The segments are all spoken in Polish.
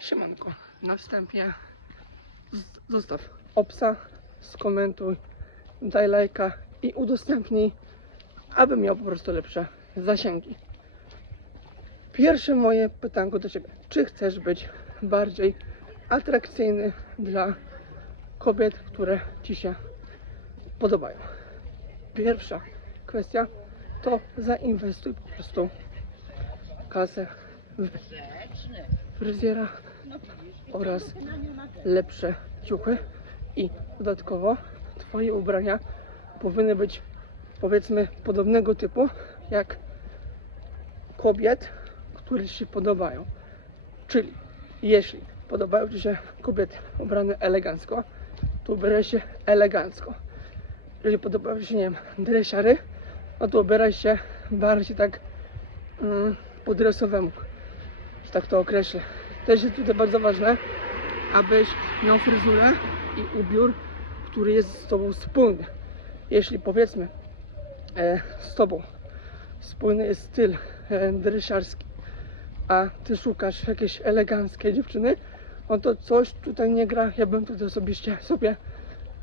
Siemanko, na wstępie zostaw obsa, skomentuj, daj lajka i udostępnij, aby miał po prostu lepsze zasięgi. Pierwsze moje pytanko do Ciebie. Czy chcesz być bardziej atrakcyjny dla kobiet, które Ci się podobają? Pierwsza kwestia to zainwestuj po prostu kasę w fryzjera oraz lepsze ciuchy i dodatkowo Twoje ubrania powinny być powiedzmy podobnego typu jak kobiet, które Ci się podobają. Czyli jeśli podobają Ci się kobiety ubrane elegancko, to ubieraj się elegancko. Jeżeli podobają Ci się, nie wiem, dresiary, no to ubieraj się bardziej tak mm, po dresowemu, że tak to określę. Też jest tutaj bardzo ważne, abyś miał fryzurę i ubiór, który jest z Tobą spójny. Jeśli powiedzmy e, z Tobą spójny jest styl e, a Ty szukasz jakiejś eleganckiej dziewczyny, no to coś tutaj nie gra. Ja bym tutaj osobiście sobie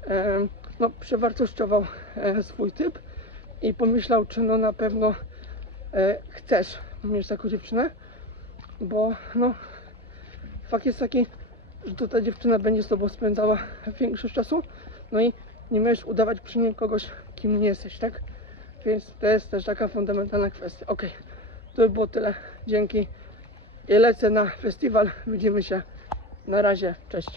e, no, przewartościował e, swój typ i pomyślał, czy no na pewno e, chcesz mieć taką dziewczynę, bo no fakt jest taki, że to ta dziewczyna będzie z tobą spędzała większość czasu, no i nie możesz udawać przy niej kogoś, kim nie jesteś, tak? Więc to jest też taka fundamentalna kwestia. Ok, to by było tyle. Dzięki. I lecę na festiwal. Widzimy się. Na razie. Cześć.